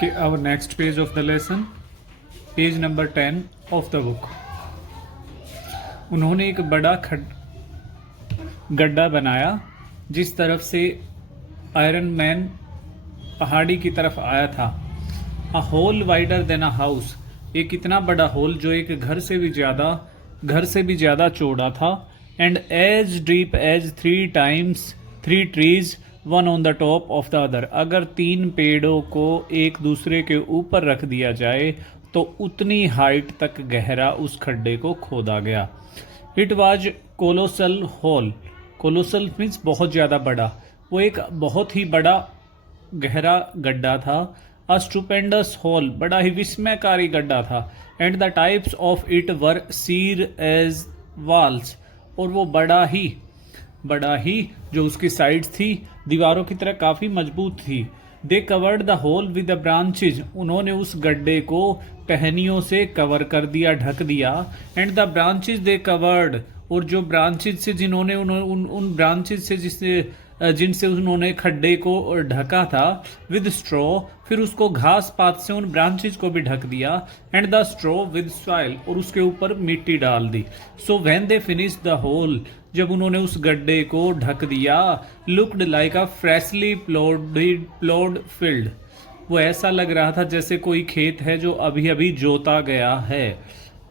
Okay, our next page of the lesson, page number 10 of the book. उन्होंने एक बड़ा गड्ढा बनाया जिस तरफ से आयरन मैन पहाड़ी की तरफ आया था. A hole wider than a house, एक इतना बड़ा होल जो एक घर से भी ज़्यादा चौड़ा था. And as deep as three trees one on the top of the other, अगर 3 पेड़ों को एक दूसरे के ऊपर रख दिया जाए तो उतनी हाइट तक गहरा उस खड्डे को खोदा गया. It was colossal hole, colossal means बहुत ज़्यादा बड़ा, वो एक बहुत ही बड़ा गहरा गड्ढा था. अ स्टुपेंडस होल, बड़ा ही विस्मयकारी गड्ढा था. And the types of it were sheer as walls, और वो बड़ा ही जो उसकी साइड्स थी दीवारों की तरह काफ़ी मजबूत थी. They covered the hole with the branches, उन्होंने उस गड्ढे को टहनियों से कवर कर दिया, ढक दिया. And the branches they covered, और जो ब्रांचेज से जिन्होंने उन ब्रांचेज से जिनसे उन्होंने खड्डे को ढका था, विद स्ट्रॉ, फिर उसको घास पात से उन ब्रांचेज को भी ढक दिया. And the straw with soil, और उसके ऊपर मिट्टी डाल दी. So when they finish the hole, जब उन्होंने उस गड्ढे को ढक दिया, looked like a freshly ploughed field, वो ऐसा लग रहा था जैसे कोई खेत है जो अभी अभी जोता गया है.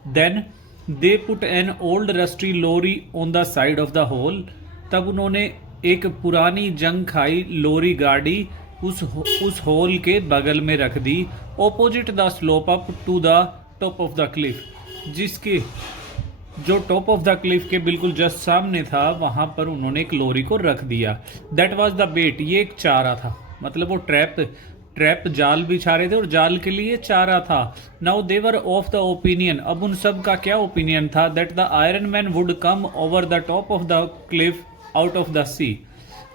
Then they put an old rusty lorry on the side of the hole, तब उन्होंने एक पुरानी जंग खाई लोरी गाड़ी उस होल के बगल में रख दी. Opposite the slope up to the top of the cliff, जिसके जो टॉप ऑफ द क्लिफ के बिल्कुल जस्ट सामने था, वहां पर उन्होंने एक लोरी को रख दिया. दैट वाज द बेट, ये एक चारा था, मतलब वो ट्रैप जाल बिछा रहे थे और जाल के लिए चारा था. Now they were of the opinion, अब उन सब का क्या ओपिनियन था, that the iron man would come over the top of the cliff out of the sea,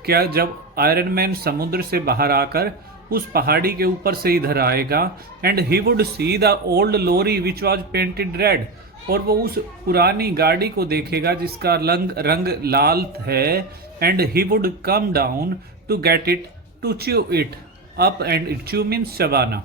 क्या जब आयरन मैन समुद्र से बाहर आकर उस पहाड़ी के ऊपर से इधर आएगा. And he would see the old lorry which was painted red, और वो उस पुरानी गाड़ी को देखेगा जिसका रंग लाल है. And he would come down to get it to chew it up, and chew means चबाना.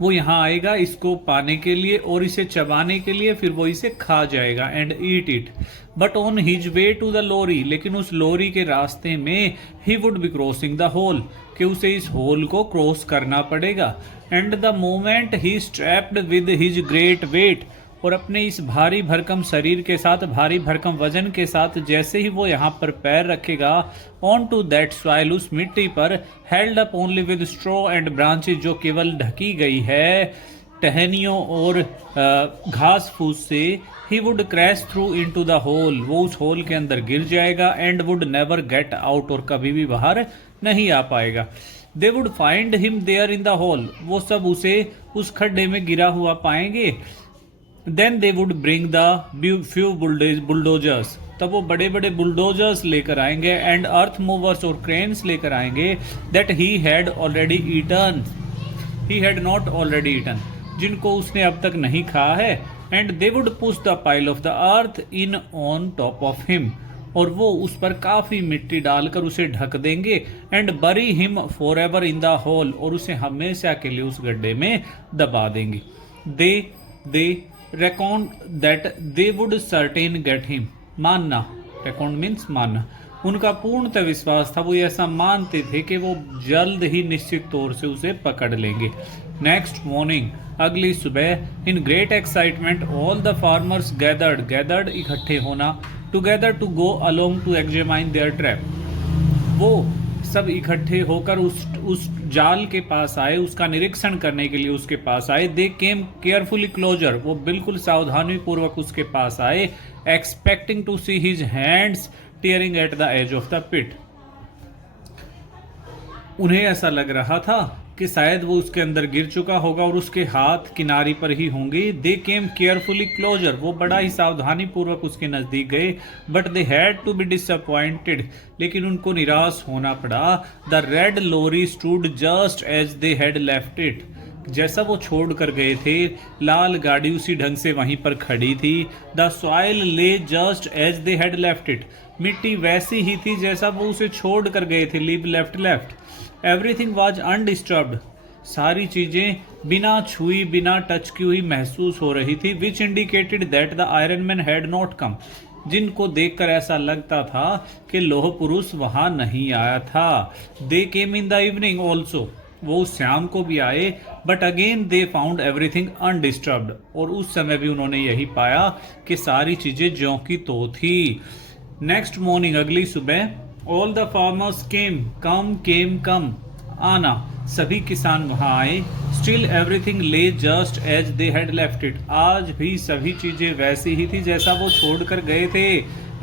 वो यहाँ आएगा इसको पाने के लिए और इसे चबाने के लिए, फिर वो इसे खा जाएगा. And eat it. But on his way to the lorry, लेकिन उस लोरी के रास्ते में ही would be crossing the hole, कि उसे इस होल को क्रॉस करना पड़ेगा. And the moment he strapped with his great weight, और अपने इस भारी भरकम शरीर के साथ, भारी भरकम वजन के साथ जैसे ही वो यहाँ पर पैर रखेगा, ऑन टू दैट सॉइल, उस मिट्टी पर, held up only with straw and branches, जो केवल ढकी गई है टहनियों और घास फूस से, he would crash through into the hole, वो उस होल के अंदर गिर जाएगा. And would never get out, और कभी भी बाहर नहीं आ पाएगा. They would find him there in the hole, वो सब उसे उस खड्डे में गिरा हुआ पाएंगे. Then they would bring the few bulldozers, तब वो बड़े बड़े बुलडोजर्स लेकर आएंगे. एंड अर्थ मूवर्स, और क्रेन्स लेकर आएंगे. That he had not already eaten, जिनको उसने अब तक नहीं खाया है. And they would push the pile of the earth in on top of him, और वो उस पर काफ़ी मिट्टी डालकर उसे ढक देंगे. And bury him for ever in the hole, और उसे हमेशा के लिए उस गड्ढे में दबा देंगे. They reckoned that they would certain get him, मानना, रेकॉन्ड मीन्स मानना, उनका पूर्णतः विश्वास था, वो ऐसा मानते थे कि वो जल्द ही निश्चित तौर से उसे पकड़ लेंगे. नेक्स्ट मॉर्निंग, अगली सुबह, in great excitement all the farmers gathered इकट्ठे होना, together to go along to examine their trap, वो सब इकट्ठे होकर उस जाल के पास आए, उसका निरीक्षण करने के लिए उसके पास आए. दे केम केयरफुली क्लोजर, वो बिल्कुल सावधानी पूर्वक उसके पास आए. Expecting to see his hands tearing at the edge of the pit, उन्हें ऐसा लग रहा था कि शायद वो उसके अंदर गिर चुका होगा और उसके हाथ किनारी पर ही होंगे. दे केम केयरफुली क्लोजर, वो बड़ा ही सावधानी पूर्वक उसके नजदीक गए. But they had to be disappointed, लेकिन उनको निराश होना पड़ा. The red lorry stood just as they had left it, जैसा वो छोड़ कर गए थे, लाल गाड़ी उसी ढंग से वहीं पर खड़ी थी. The soil lay just as they had left it, मिट्टी वैसी ही थी जैसा वो उसे छोड़ कर गए थे. Leave left. Everything was undisturbed, सारी चीजें बिना छुई बिना टच की हुई महसूस हो रही थी, which indicated that the iron man had not come, जिनको देखकर ऐसा लगता था कि लौह पुरुष वहां नहीं आया था। दे केम इन द इवनिंग ऑल्सो, वो उस शाम को भी आए, but again they found everything undisturbed, और उस समय भी उन्होंने यही पाया कि सारी चीजें ज्यों की तो थी। नेक्स्ट मॉर्निंग, अगली सुबह, ऑल द फार्मर्स केम आना, सभी किसान वहां आए। Still everything lay just as they had left it, आज भी सभी चीजें वैसी ही थी जैसा वो छोड़कर गए थे।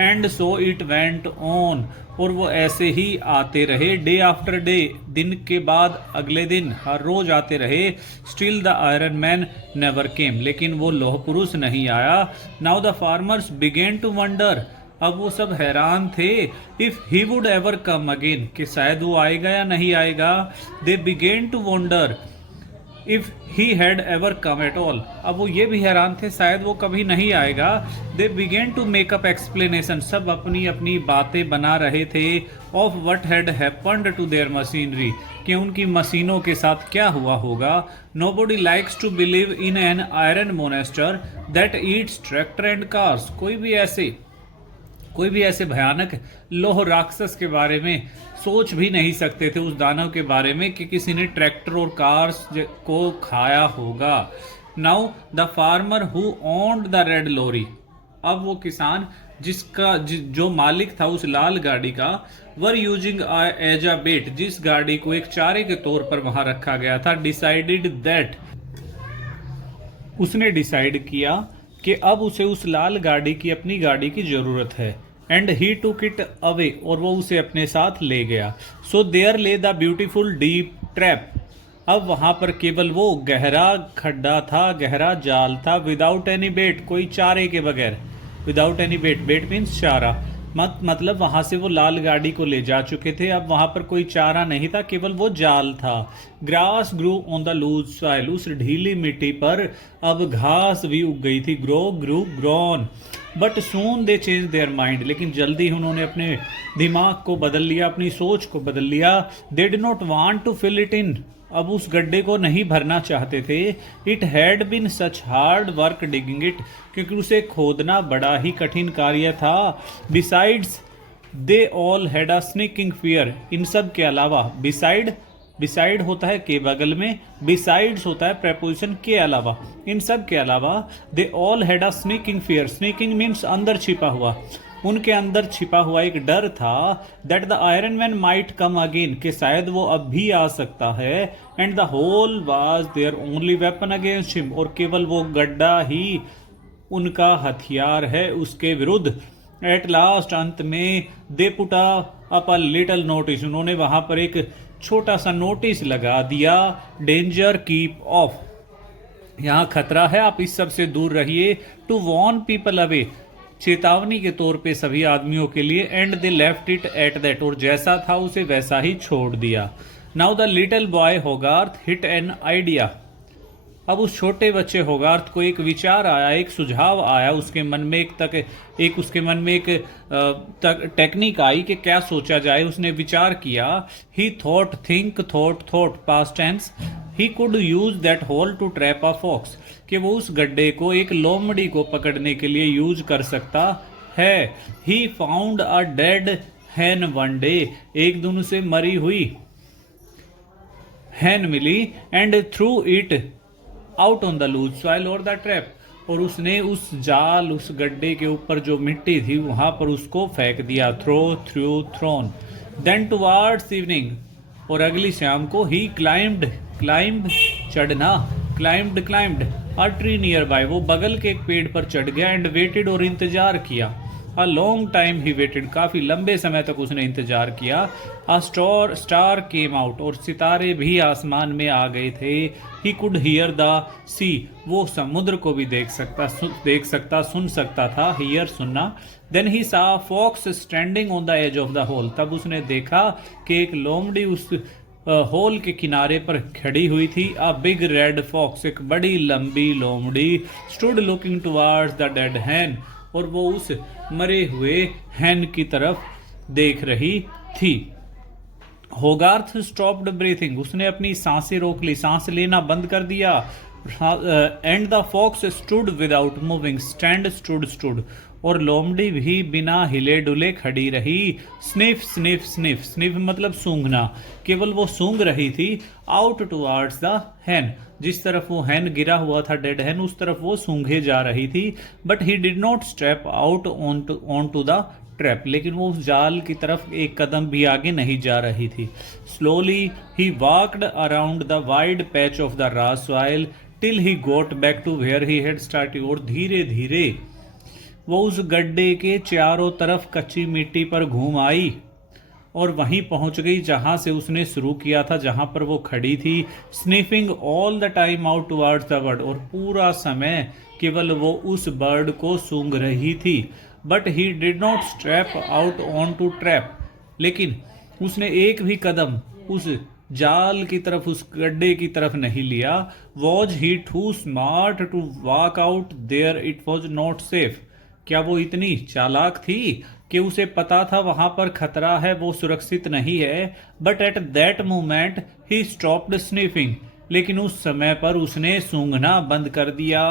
And so it went on, और वो ऐसे ही आते रहे, डे आफ्टर डे, दिन के बाद अगले दिन, हर रोज आते रहे। Still the iron man never came, लेकिन वो लौह पुरुष नहीं आया। Now the farmers began to wonder, अब वो सब हैरान थे, if he would ever come again, कि शायद वो आएगा या नहीं आएगा। They began to wonder if he had ever come at all, अब वो ये भी हैरान थे शायद वो कभी नहीं आएगा। They began to make up explanation, सब अपनी अपनी बातें बना रहे थे, of what had happened to their machinery, कि उनकी मशीनों के साथ क्या हुआ होगा। Nobody likes to believe in an iron monster that eats tractor and cars, कोई भी ऐसे भयानक लोह राक्षस के बारे में सोच भी नहीं सकते थे, उस दानव के बारे में, कि किसी ने ट्रैक्टर और कार्स को खाया होगा। Now the farmer who owned the red lorry, अब वो किसान जो मालिक था उस लाल गाड़ी का, वर यूजिंग एज अ बेट, जिस गाड़ी को एक चारे के तौर पर वहां रखा गया था, डिसाइडेड दैट, उसने डिसाइड किया कि अब उसे उस लाल गाड़ी की अपनी गाड़ी की जरूरत है। And he took it away, और वो उसे अपने साथ ले गया। सो देयर ले द ब्यूटीफुल डीप ट्रैप, अब वहां पर केवल वो गहरा खड्डा था, गहरा जाल था, विदाउट एनी बेट, कोई चारे के बगैर, विदाउट एनी बेट, बेट मीन्स चारा, मतलब वहां से वो लाल गाड़ी को ले जा चुके थे, अब वहां पर कोई चारा नहीं था, केवल वो जाल था। Grass grew on the loose soil, उस ढीली मिट्टी पर अब घास भी उग गई थी, grown. But soon they change their mind, लेकिन जल्दी ही उन्होंने अपने दिमाग को बदल लिया, अपनी सोच को बदल लिया। They did not want to fill it in, अब उस गड्ढे को नहीं भरना चाहते थे। It had been such hard work digging it, क्योंकि उसे खोदना बड़ा ही कठिन कार्य था। Besides they all had a sneaking fear, इन सब के अलावा, बिसाइड होता है के बगल में, बिसाइड्स होता है प्रेपोजिशन के अलावा, इन सब के अलावा, दे all had a sneaking fear, sneaking means अंदर छिपा हुआ, उनके अंदर छिपा हुआ एक डर था, that the iron man might come again, कि शायद वो अब भी आ सकता है। And the hole was their only weapon against him, और केवल वो गड्ढा ही उनका हथियार है उसके विरुद्ध। एट लास्ट, अंत में, दे पुटा अप अ लिटिल नोटिस, उन्होंने वहां पर एक छोटा सा नोटिस लगा दिया, डेंजर कीप ऑफ, यहाँ खतरा है, आप इस सब से दूर रहिए। टू वॉर्न पीपल अवे, चेतावनी के तौर पे सभी आदमियों के लिए। And they left it at that, और जैसा था उसे वैसा ही छोड़ दिया। Now the little boy होगार्थ hit an idea, अब उस छोटे बच्चे होगार्थ को एक विचार आया, एक सुझाव आया, उसके मन में एक टेक्निक आई कि क्या सोचा जाए। उसने विचार किया, he thought past tense, he could use that hole to trap a fox, कि वो उस गड्ढे को एक लोमड़ी को पकड़ने के लिए यूज कर सकता है। He found a dead hen one day, एक दिन उसे मरी हुई हैन मिली। And threw it out on the loose soil or the trap, और उसने उस जाल, उस गड्ढे के ऊपर जो मिट्टी थी वहां पर उसको फेंक दिया, थ्रोन। देन टुवार्ड्स इवनिंग, और अगली शाम को, ही क्लाइम्ड चढ़ना, climbed a tree near by, वो बगल के एक पेड़ पर चढ़ गया। एंड वेटेड, और इंतजार किया, a long time he waited, काफी लंबे समय तक उसने इंतजार किया। अ स्टार केम आउट, और सितारे भी आसमान में आ गए थे। ही कुड हियर द सी, वो समुद्र को भी देख सकता सुन सकता था, हियर सुनना। Then he saw fox standing on the edge of the hole, तब उसने देखा कि एक लोमड़ी उस होल के किनारे पर खड़ी हुई थी। अ बिग रेड फॉक्स, एक बड़ी लंबी लोमड़ी, stood looking towards the dead hen, और वो उस मरे हुए हैन की तरफ देख रही थी। होगार्थ स्टॉप्ड ब्रीथिंग, उसने अपनी सांसें रोक ली, सांस लेना बंद कर दिया। And the fox stood without moving, stand stood stood, और लोमड़ी भी बिना हिले डुले खड़ी रही। स्निफ स्निफ स्निफ, स्निफ मतलब सूंघना, केवल वो सूंघ रही थी। आउट टुवर्ड्स द हैन, जिस तरफ वो हैन गिरा हुआ था, डेड हैन, उस तरफ वो सूंघे जा रही थी। But he did not step out on to the trap, लेकिन वो उस जाल की तरफ एक कदम भी आगे नहीं जा रही थी। Slowly he walked around the wide patch of the raw soil till he got back to where he had started, और धीरे धीरे वो उस गड्ढे के चारों तरफ कच्ची मिट्टी पर घूम आई और वहीं पहुंच गई जहां से उसने शुरू किया था, जहां पर वो खड़ी थी। Sniffing all the time out towards the bird, और पूरा समय केवल वो उस बर्ड को सूंघ रही थी। But he did not step out on to trap, लेकिन उसने एक भी कदम उस जाल की तरफ, उस गड्ढे की तरफ नहीं लिया। Was he too smart to walk out there, it was not safe, क्या वो इतनी चालाक थी कि उसे पता था वहां पर खतरा है, वो सुरक्षित नहीं है। But at that moment he stopped sniffing, लेकिन उस समय पर उसने सूंघना बंद कर दिया।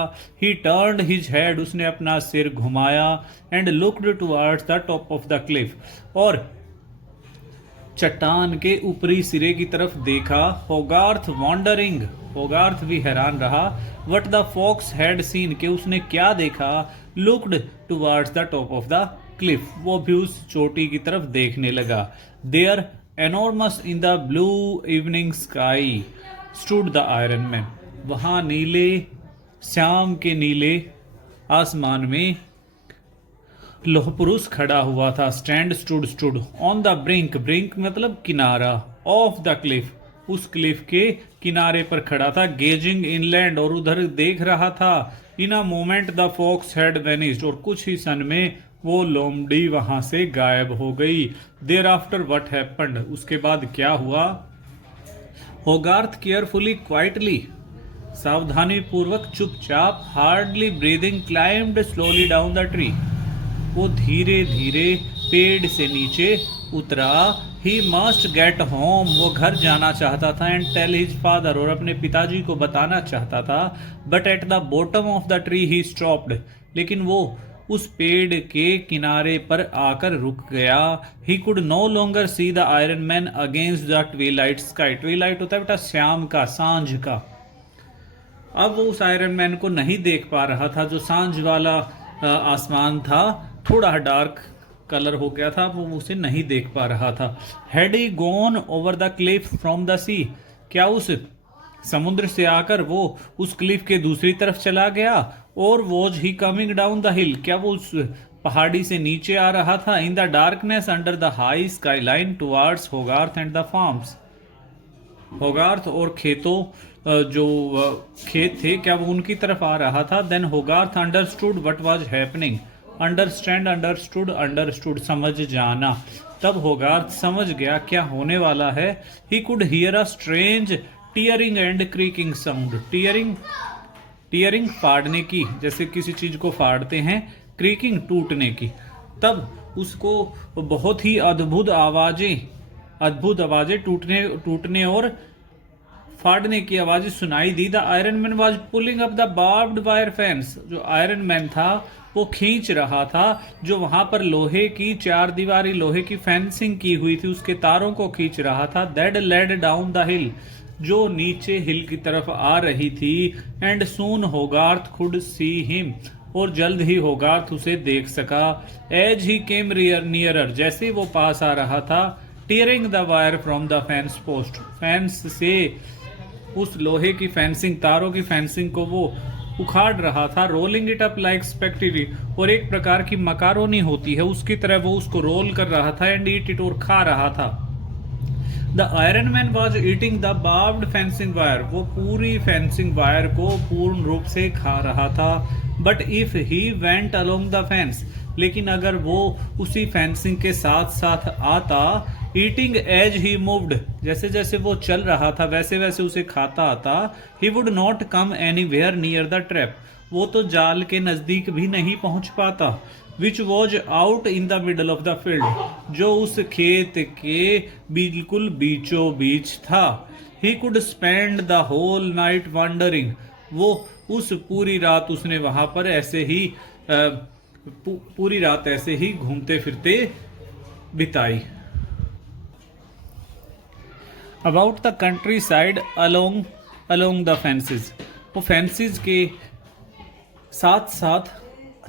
ही टर्न्ड हिज हेड, उसने अपना सिर घुमाया। And looked towards the top of the Cliff, और चट्टान के ऊपरी सिरे की तरफ देखा। होगार्थ वॉन्डरिंग, होगार्थ भी हैरान रहा। What the fox had seen, कि उसने क्या देखा। Looked towards the top of the cliff, वो भी उस चोटी की तरफ देखने लगा। There enormous in the blue evening sky stood the iron man, वहां नीले, शाम के नीले आसमान में लोह पुरुष खड़ा हुआ था। Stand stood stood on the brink, brink मतलब किनारा, ऑफ द क्लिफ, उस क्लिफ के किनारे पर खड़ा था। गेजिंग इनलैंड, और उधर देख रहा था। In a moment the fox had vanished, और कुछ ही क्षण में वो लोमड़ी वहां से गायब हो गई। देयर आफ्टर व्हाट हैपेंड, उसके बाद क्या हुआ। होगार्थ केयरफुली क्वाइटली, सावधानी पूर्वक चुपचाप, hardly breathing, climbed slowly down the tree, वो धीरे धीरे पेड़ से नीचे उतरा। ही मस्ट गेट होम, वो घर जाना चाहता था। एंड टेल हिज फादर, और अपने पिताजी को बताना चाहता था। But at the bottom of the tree he stopped, लेकिन वो उस पेड़ के किनारे पर आकर रुक गया। He could no longer see the iron man against the twilight sky, twilight होता है बेटा शाम का, सांझ का। अब वो उस आयरन मैन को नहीं देख पा रहा था, जो सांझ वाला आसमान था थोड़ा डार्क कलर हो गया था, वो उसे नहीं देख पा रहा था। Had he gone over the cliff from the sea, क्या उस समुद्र से आकर वो उस क्लिफ के दूसरी तरफ चला गया। और was he coming down the हिल, क्या वो उस पहाड़ी से नीचे आ रहा था। In the darkness under the high sky line towards होगार्थ and the farms, होगार्थ और खेतों, जो खेत थे, क्या वो उनकी तरफ आ रहा था। Then Hogarth understood what was happening, understand, understood, understood समझ जाना, तब होगार्थ समझ गया क्या होने वाला है। He could hear a strange tearing and creaking sound, tearing, tearing फाड़ने की, जैसे किसी चीज को फाड़ते हैं, क्रीकिंग टूटने की। तब उसको बहुत ही अद्भुत आवाजें टूटने और फाड़ने की आवाजें सुनाई दी। The iron man was pulling up the barbed wire fence, जो आयरन मैन था वो खींच रहा था, जो वहां पर लोहे की चार दीवारी लोहे की फेंसिंग की हुई थी, उसके तारों को खींच रहा था। दैट लेड डाउन द हिल, जो नीचे हिल की तरफ आ रही थी। And soon होगार्थ could see him, और जल्द ही होगार्थ उसे देख सका। एज ही केम नियरर, जैसे वो पास आ रहा था। Tearing the wire from the fence post, fence से उस लोहे की फेंसिंग, तारों की फेंसिंग को वो उखाड़ रहा था। रोलिंग इट अप लाइक स्पेक्टिवी, और एक प्रकार की मकारोनी होती है उसकी तरह वो उसको रोल कर रहा था। एंड ईट इट, और खा रहा था। The iron man was eating the barbed fencing wire, वो पूरी फेंसिंग वायर को पूर्ण रूप से खा रहा था। But if he went along the fence, लेकिन अगर वो उसी फेंसिंग के साथ साथ आता, ईटिंग एज ही मूव्ड, जैसे जैसे वो चल रहा था वैसे वैसे उसे खाता आता। He would not come anywhere near the trap, वो तो जाल के नजदीक भी नहीं पहुंच पाता। Which was out in the middle of the field, जो उस खेत के बिल्कुल बीचों बीच था। He could spend the whole night wandering, वो उस पूरी रात उसने वहां पर ऐसे ही पूरी रात ऐसे ही घूमते फिरते बिताई। About the country side along along the fences, वो फेंसेस के साथ साथ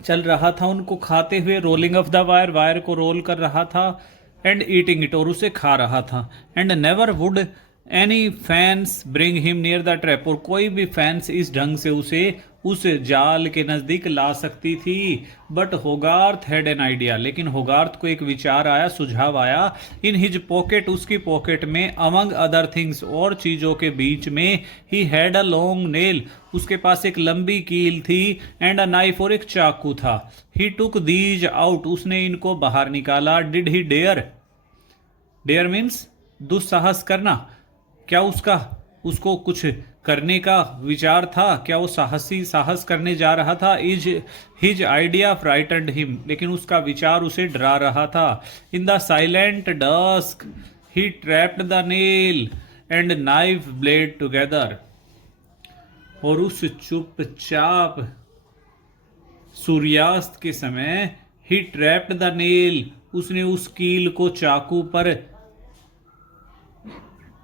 चल रहा था, उनको खाते हुए, rolling of the wire, wire को रोल कर रहा था, एंड ईटिंग इट, और उसे खा रहा था। And never would any fans bring him near the trap, और कोई भी फैंस इस ढंग से उसे उस जाल के नजदीक ला सकती थी। बट होगार्थ हैड एन आइडिया, लेकिन होगार्थ को एक विचार आया, सुझाव आया। इन हिज पॉकेट, उसकी पॉकेट में, अमंग अदर थिंग्स, और चीजों के बीच में, he had a long nail, उसके पास एक लंबी कील थी, एंड अ नाइफ, और एक चाकू था। ही टुक दीज आउट, उसने इनको बाहर निकाला। Did he dare, dare means दुस्साहस करना, क्या उसको कुछ करने का विचार था, क्या वो साहस करने जा रहा था। Is his idea frightened him, लेकिन उसका विचार उसे डरा रहा था। In the silent dusk he trapped the nail and knife blade together, और उस चुपचाप सूर्यास्त के समय, ही ट्रैप्ड द नेल, उसने उस कील को चाकू पर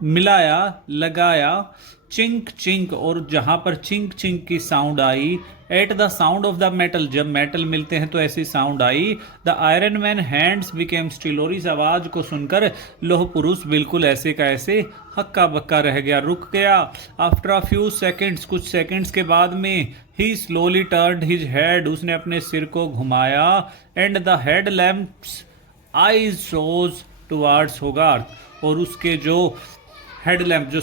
मिलाया, लगाया। चिंक चिंक, और जहां पर चिंक चिंक की sound I, at the sound of the metal, जब मेटल मिलते हैं तो ऐसी sound I. The iron man hands became still, और इस आवाज को सुनकर लोह पुरुष बिल्कुल ऐसे का ऐसे हक्का बक्का रह गया, रुक गया। आफ्टर अ फ्यू सेकेंड्स, कुछ सेकेंड्स के बाद में, he slowly turned his head, उसने अपने सिर को घुमाया। And the head lamps eyes rose towards Hogarth, और उसके जो हेडलैम्प, जो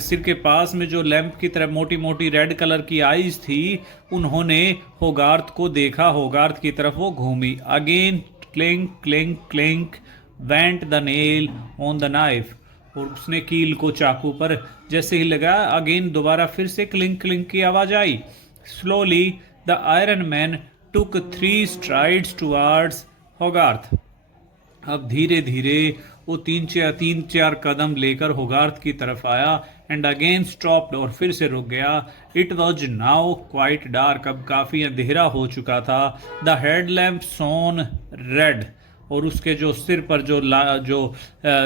सिर के पास में जो लैंप की तरह मोटी मोटी रेड कलर की आईज थी, उन्होंने होगार्थ को देखा, होगार्थ की तरफ वो घूमी। Again clink clink clink went the nail on the knife, और उसने कील को चाकू पर जैसे ही लगा, अगेन दोबारा फिर से क्लिंक क्लिंक की आवाज आई। Slowly the iron man took 3 strides towards Hogarth, अब धीरे धीरे वो तीन चार कदम लेकर होगार्थ की तरफ आया। एंड अगेन स्टॉप्ड, और फिर से रुक गया। It was now quite dark, अब काफी अंधेरा हो चुका था। The head lamp shone red, और उसके जो सिर पर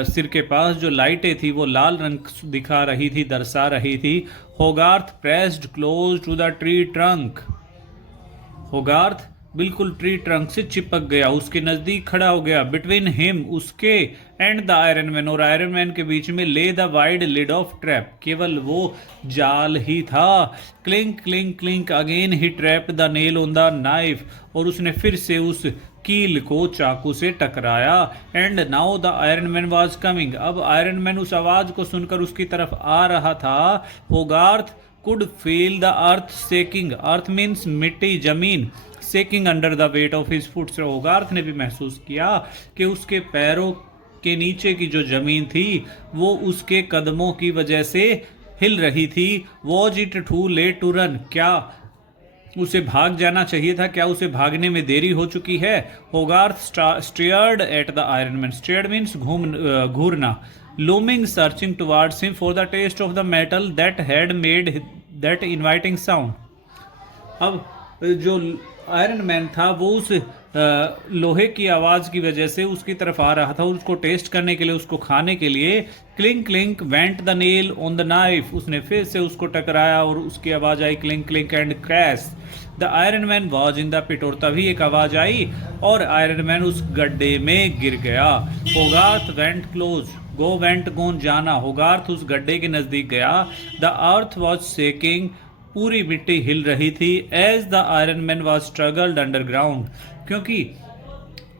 सिर के पास जो लाइटें थी वो लाल रंग दिखा रही थी, दर्शा रही थी। Hogarth pressed close to the tree trunk, Hogarth बिल्कुल ट्री ट्रंक से चिपक गया, उसके नजदीक खड़ा हो गया। बिटवीन हिम, उसके, एंड द आयरन मैन, और आयरन मैन के बीच में, lay the wide lid of trap, केवल वो जाल ही था। Clink clink clink again he trap the nail on the knife, और उसने फिर से उस कील को चाकू से टकराया। And now the iron man was coming, अब आयरन मैन उस आवाज को सुनकर उसकी तरफ आ रहा था। होगार्थ could feel the earth shaking, earth means मिट्टी, जमीन, shaking under the weight of his foot, होगार्थ ने भी महसूस किया कि उसके पैरों के नीचे की जो जमीन थी वो उसके कदमों की वजह से हिल रही थी। Was it too late to run, क्या उसे भाग जाना चाहिए था, क्या उसे भागने में देरी हो चुकी है। Hogarth stared at the iron man, stared means घूरना। Looming searching towards him for the taste of the metal that had made that inviting sound, अब जो आयरन मैन था वो उस लोहे की आवाज की वजह से उसकी तरफ आ रहा था, उसको टेस्ट करने के लिए, उसको खाने के लिए। Clink clink went the nail on the knife, उसने फिर से उसको टकराया और उसकी आवाज आई clink clink and crash. The iron man was in the pit, और तभी एक आवाज आई और आयरन मैन उस गड्ढे में गिर गया। Hogarth went close, go went gone जाना, होगार्थ उस गड्ढे के नजदीक गया। द अर्थ वॉज शेकिंग, पूरी मिट्टी हिल रही थी। As the iron man was struggled underground, क्योंकि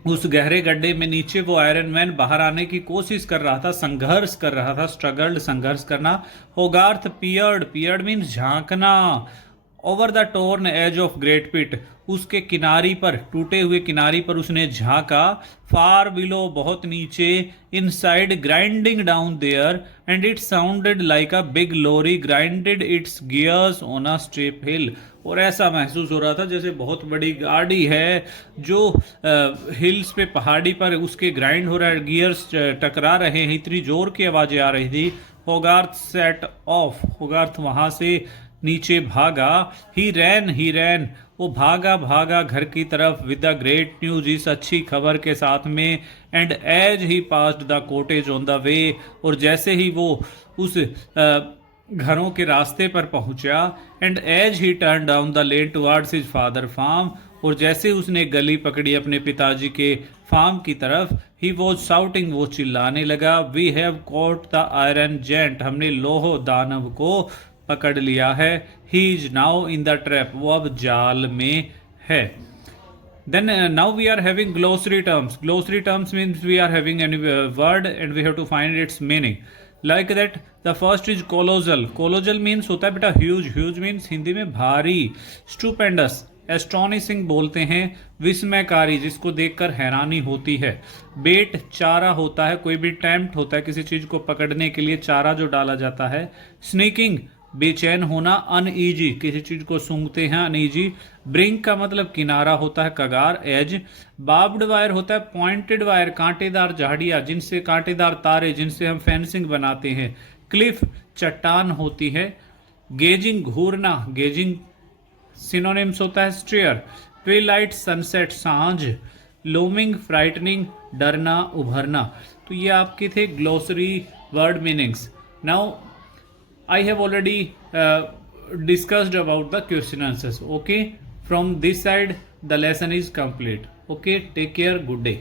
उस गहरे गड्ढे में नीचे वो आयरन मैन बाहर आने की कोशिश कर रहा था, संघर्ष कर रहा था। स्ट्रगल्ड, संघर्ष करना। होगार्थ पियर्ड, पियर्ड मीन्स झांकना, over the torn edge of great pit, उसके किनारी पर, टूटे हुए किनारी पर उसने झांका, फार बिलो, बहुत नीचे, inside grinding down there, and it sounded like a big lorry grinded its gears on a step hill, और ऐसा महसूस हो रहा था जैसे बहुत बड़ी गाड़ी है जो हिल्स पे, पहाड़ी पर उसके ग्राइंड हो रहा है, गियर्स टकरा रहे हैं, इतनी जोर की आवाजें आ रही थी। होगार्थ सेट ऑफ, होगार्थ वहां से नीचे भागा। ही रैन, वो भागा भागा घर की तरफ, विद द ग्रेट न्यूज, इस अच्छी खबर के साथ में। And as he passed the cottage on the way, और जैसे ही वो उस घरों के रास्ते पर पहुंचा, and as he turned down the lane towards his father farm, और जैसे उसने गली पकड़ी अपने पिताजी के फार्म की तरफ, ही वॉज साउटिंग, वो चिल्लाने लगा, we have caught the iron giant, हमने लोहो दानव को पकड़ लिया है। He is now in the trap, वो अब जाल में है। Then now we are having glossary terms. Glossary terms means we are having any word and we have to find its meaning. Like that, the first is colossal. Colossal means होता है बेटा huge. Huge means Hindi में भारी. Stupendous. Astonishing बोलते हैं विस्मयकारी, जिसको देखकर हैरानी होती है। बेट चारा होता है, कोई भी टेम्प्ट होता है किसी चीज को पकड़ने के लिए, चारा जो डाला जाता है। स्नीकिंग बेचैन होना, अनईजी, किसी चीज को सूंघते हैं, अनईजी। ब्रिंक का मतलब किनारा होता है, कगार, एज। बार्ब्ड वायर होता है पॉइंटेड वायर, कांटेदार झाड़ियां, जिनसे कांटेदार तारे, जिनसे हम फेंसिंग बनाते हैं। क्लिफ चट्टान होती है। गेजिंग घूरना, गेजिंग सिनोनिम्स होता है स्ट्रेयर। ट्विलाइट सनसेट सांझ। लोमिंग फ्राइटनिंग डरना उभरना। तो ये आपके थे glossary word meanings. Now I have already discussed about the question answers. Okay, from this side the lesson is complete. Okay, take care, good day.